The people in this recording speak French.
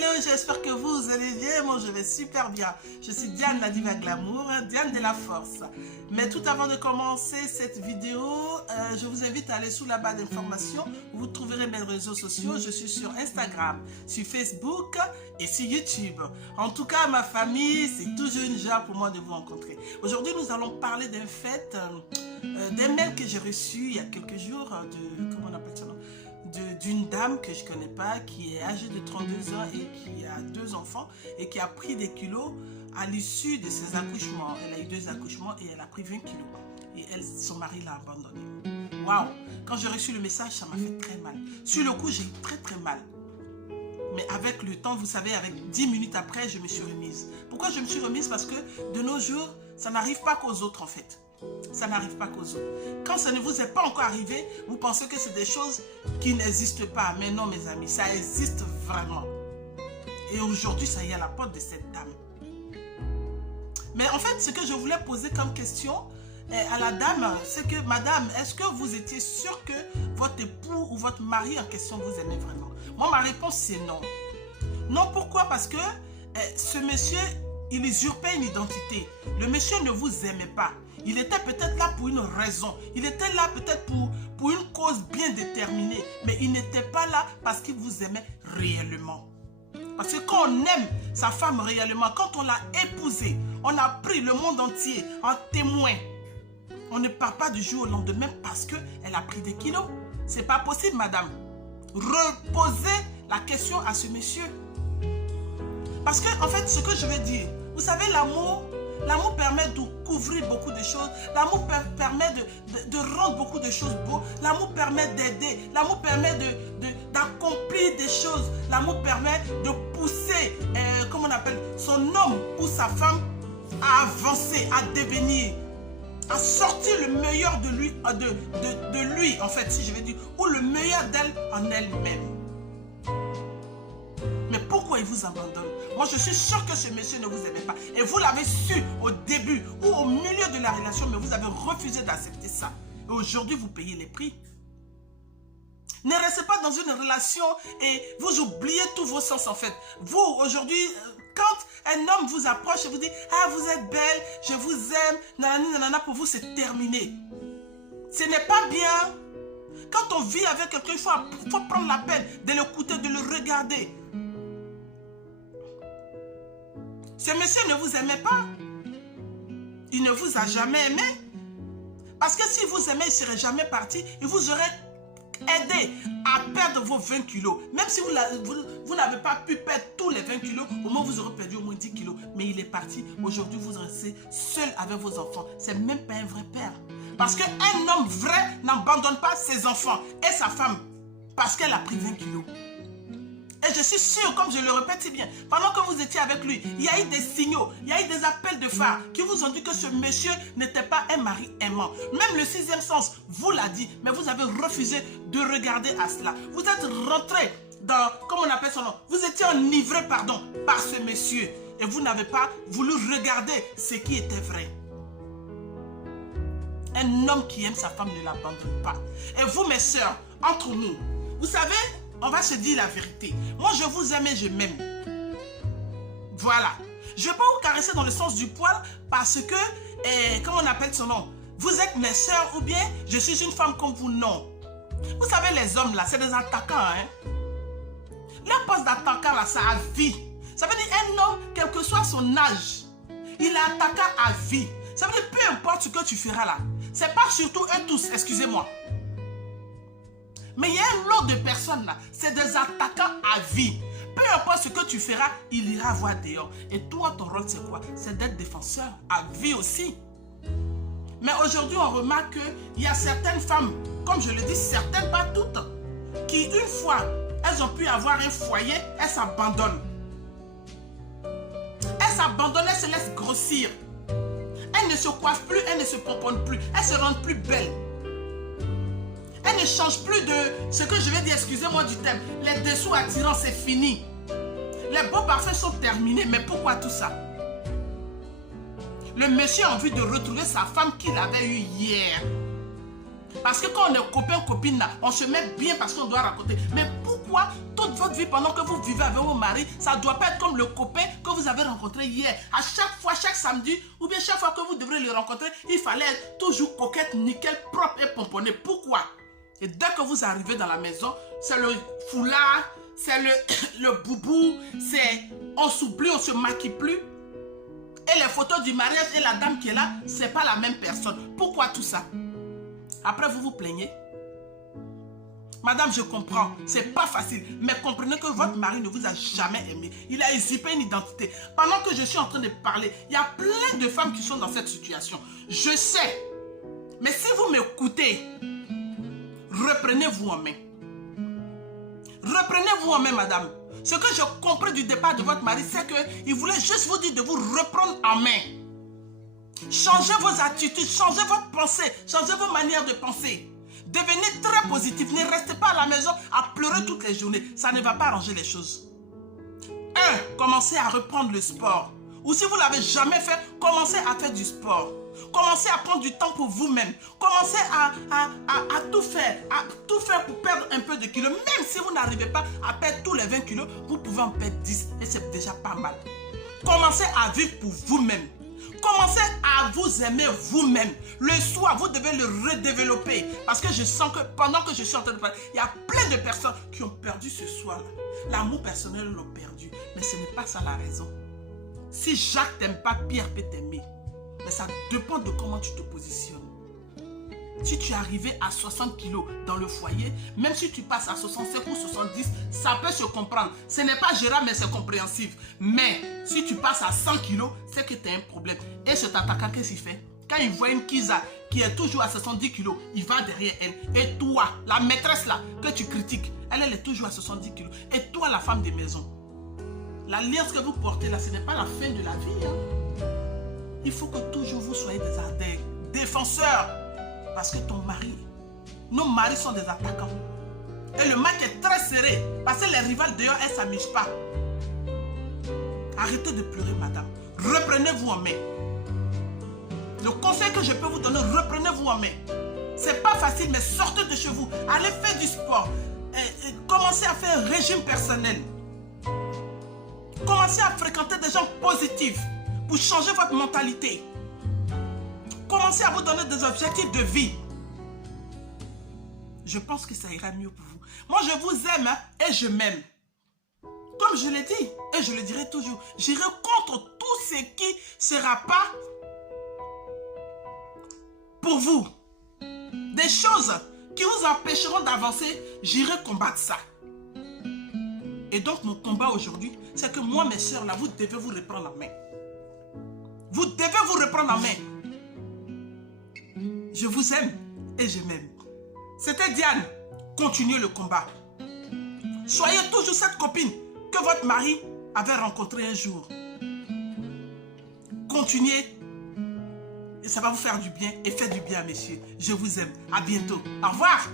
hello, j'espère que vous allez bien. Moi, je vais super bien. Je suis Diane, la diva glamour, Diane de la force. Mais tout avant de commencer cette vidéo, je vous invite à aller sous la barre d'informations. Vous trouverez mes réseaux sociaux. Je suis sur Instagram, sur Facebook et sur YouTube. En tout cas, ma famille, c'est toujours une joie pour moi de vous rencontrer. Aujourd'hui, nous allons parler d'un fait, d'un mail que j'ai reçu il y a quelques jours de, comment on appelle ça, d'une dame que je ne connais pas, qui est âgée de 32 ans et qui a 2 enfants et qui a pris des kilos à l'issue de ses accouchements. Elle a eu 2 accouchements et elle a pris 20 kilos. Et elle, son mari l'a abandonnée. Waouh! Quand j'ai reçu le message, ça m'a fait très mal. Sur le coup, j'ai eu très mal. Mais avec le temps, vous savez, avec 10 minutes après, je me suis remise. Pourquoi je me suis remise? Parce que de nos jours, ça n'arrive pas qu'aux autres en fait. Ça n'arrive pas qu'aux autres. Quand ça ne vous est pas encore arrivé, vous pensez que c'est des choses qui n'existent pas. Mais non, mes amis, ça existe vraiment. Et aujourd'hui, ça y est à la porte de cette dame. Mais en fait, ce que je voulais poser comme question à la dame, c'est que, madame, est-ce que vous étiez sûre que votre époux ou votre mari en question vous aimait vraiment? Moi, ma réponse, c'est non. Non, pourquoi? Parce que ce monsieur, il usurpait une identité. Le monsieur ne vous aimait pas. Il était peut-être là pour une raison. Il était là peut-être pour une cause bien déterminée. Mais il n'était pas là parce qu'il vous aimait réellement. Parce que quand on aime sa femme réellement, quand on l'a épousée, on a pris le monde entier en témoin. On ne part pas du jour au lendemain parce qu'elle a pris des kilos. C'est pas possible, madame. Reposez la question à ce monsieur. Parce que, en fait, ce que je veux dire, vous savez, l'amour permet de couvrir beaucoup de choses. L'amour permet de rendre beaucoup de choses beaux. L'amour permet d'aider. L'amour permet d'accomplir des choses. L'amour permet de pousser, comment on appelle, son homme ou sa femme à avancer, à devenir, à sortir le meilleur de lui, de lui, en fait, si je veux dire, ou le meilleur d'elle en elle-même. Mais pourquoi il vous abandonne? Moi, je suis sûre que ce monsieur ne vous aimait pas. Et vous l'avez su au début ou au milieu de la relation, mais vous avez refusé d'accepter ça. Et aujourd'hui, vous payez les prix. Ne restez pas dans une relation et vous oubliez tous vos sens, en fait. Vous, aujourd'hui, quand un homme vous approche et vous dit « Ah, vous êtes belle, je vous aime, nanani, nanana », pour vous, c'est terminé. Ce n'est pas bien. Quand on vit avec quelqu'un, il faut prendre la peine de l'écouter, de le regarder. Ce monsieur ne vous aimait pas. Il ne vous a jamais aimé. Parce que s'il vous aimait, il ne serait jamais parti. Il vous aurait aidé à perdre vos 20 kilos. Même si vous n'avez pas pu perdre tous les 20 kilos, au moins vous aurez perdu au moins 10 kilos. Mais il est parti. Aujourd'hui, vous restez seul avec vos enfants. Ce n'est même pas un vrai père. Parce qu'un homme vrai n'abandonne pas ses enfants et sa femme. Parce qu'elle a pris 20 kilos. Et je suis sûre, comme je le répète si bien, pendant que vous étiez avec lui, il y a eu des signaux, il y a eu des appels de phare qui vous ont dit que ce monsieur n'était pas un mari aimant. Même le 6e sens vous l'a dit, mais vous avez refusé de regarder à cela. Vous êtes rentré dans, comment on appelle son nom, vous étiez enivré, pardon, par ce monsieur. Et vous n'avez pas voulu regarder ce qui était vrai. Un homme qui aime sa femme ne l'abandonne pas. Et vous, mes soeurs, entre nous, vous savez, on va se dire la vérité. Moi, je vous aime et je m'aime. Voilà. Je ne vais pas vous caresser dans le sens du poil parce que, comment on appelle son nom? Vous êtes mes soeurs ou bien je suis une femme comme vous? Non. Vous savez, les hommes là, c'est des attaquants. Hein? Leur poste d'attaquant là, ça a vie. Ça veut dire un homme, quel que soit son âge, il est attaquant à vie. Ça veut dire peu importe ce que tu feras là. Ce n'est pas surtout eux tous, excusez-moi. Mais il y a un lot de personnes là, c'est des attaquants à vie. Peu importe ce que tu feras, il ira voir dehors. Et toi, ton rôle c'est quoi? C'est d'être défenseur à vie aussi. Mais aujourd'hui, on remarque qu'il y a certaines femmes, comme je le dis, certaines, pas toutes, qui une fois, elles ont pu avoir un foyer, elles s'abandonnent. Elles s'abandonnent, elles se laissent grossir. Elles ne se coiffent plus, elles ne se pomponnent plus, elles se rendent plus belles. Elle ne change plus de ce que je vais dire, excusez-moi du thème. Les dessous attirants, c'est fini. Les beaux parfums sont terminés. Mais pourquoi tout ça? Le monsieur a envie de retrouver sa femme qu'il avait eue hier. Parce que quand on est copain, copine, là, on se met bien parce qu'on doit raconter. Mais pourquoi toute votre vie, pendant que vous vivez avec vos maris, ça ne doit pas être comme le copain que vous avez rencontré hier? À chaque fois, chaque samedi, ou bien chaque fois que vous devrez le rencontrer, il fallait être toujours coquette, nickel, propre et pomponnée. Pourquoi? Et dès que vous arrivez dans la maison, c'est le foulard, c'est le boubou, c'est on s'oublie, on ne se maquille plus. Et les photos du mariage et la dame qui est là, ce n'est pas la même personne. Pourquoi tout ça? Après, vous vous plaignez. Madame, je comprends, c'est pas facile. Mais comprenez que votre mari ne vous a jamais aimé. Il a usurpé une identité. Pendant que je suis en train de parler, il y a plein de femmes qui sont dans cette situation. Je sais. Mais si vous m'écoutez, reprenez-vous en main. Reprenez-vous en main, madame. Ce que j'ai compris du départ de votre mari, c'est qu'il voulait juste vous dire de vous reprendre en main. Changez vos attitudes, changez votre pensée, changez vos manières de penser. Devenez très positif. Ne restez pas à la maison à pleurer toutes les journées. Ça ne va pas arranger les choses. 1. Commencez à reprendre le sport. Ou si vous ne l'avez jamais fait, commencez à faire du sport. Commencez à prendre du temps pour vous-même. Commencez à tout faire pour perdre un peu de kilos. Même si vous n'arrivez pas à perdre tous les 20 kilos, vous pouvez en perdre 10 et c'est déjà pas mal. Commencez à vivre pour vous-même. Commencez à vous aimer vous-même. Le soir, vous devez le redévelopper. Parce que je sens que pendant que je suis en train de parler, il y a plein de personnes qui ont perdu ce soir-là. L'amour personnel l'ont perdu. Mais ce n'est pas ça la raison. Si Jacques t'aime pas, Pierre peut t'aimer. Mais ça dépend de comment tu te positionnes. Si tu es arrivé à 60 kilos dans le foyer, même si tu passes à 65 ou 70, ça peut se comprendre. Ce n'est pas gérable, mais c'est compréhensif. Mais si tu passes à 100 kilos, c'est que tu as un problème. Et cet attaquant, qu'est-ce qu'il fait? Quand il voit une Kiza qui est toujours à 70 kilos, il va derrière elle. Et toi, la maîtresse là, que tu critiques, elle est toujours à 70 kilos. Et toi, la femme de maison, l'alliance que vous portez là, ce n'est pas la fin de la vie. Hein? Il faut que toujours vous soyez des défenseurs. Parce que ton mari, nos maris sont des attaquants. Et le match est très serré. Parce que les rivales dehors, elles ne s'amusent pas. Arrêtez de pleurer, madame. Reprenez-vous en main. Le conseil que je peux vous donner, reprenez-vous en main. C'est pas facile, mais sortez de chez vous. Allez faire du sport. Et commencez à faire un régime personnel. Commencez à fréquenter des gens positifs pour changer votre mentalité. Commencez à vous donner des objectifs de vie. Je pense que ça ira mieux pour vous. Moi, je vous aime hein, et je m'aime. Comme je l'ai dit, et je le dirai toujours, j'irai contre tout ce qui ne sera pas pour vous. Des choses qui vous empêcheront d'avancer, j'irai combattre ça. Et donc, mon combat aujourd'hui, c'est que moi, mes soeurs, là, vous devez vous reprendre en main. Vous devez vous reprendre en main. Je vous aime et je m'aime. C'était Diane. Continuez le combat. Soyez toujours cette copine que votre mari avait rencontrée un jour. Continuez. Et ça va vous faire du bien. Et faites du bien, messieurs. Je vous aime. À bientôt. Au revoir.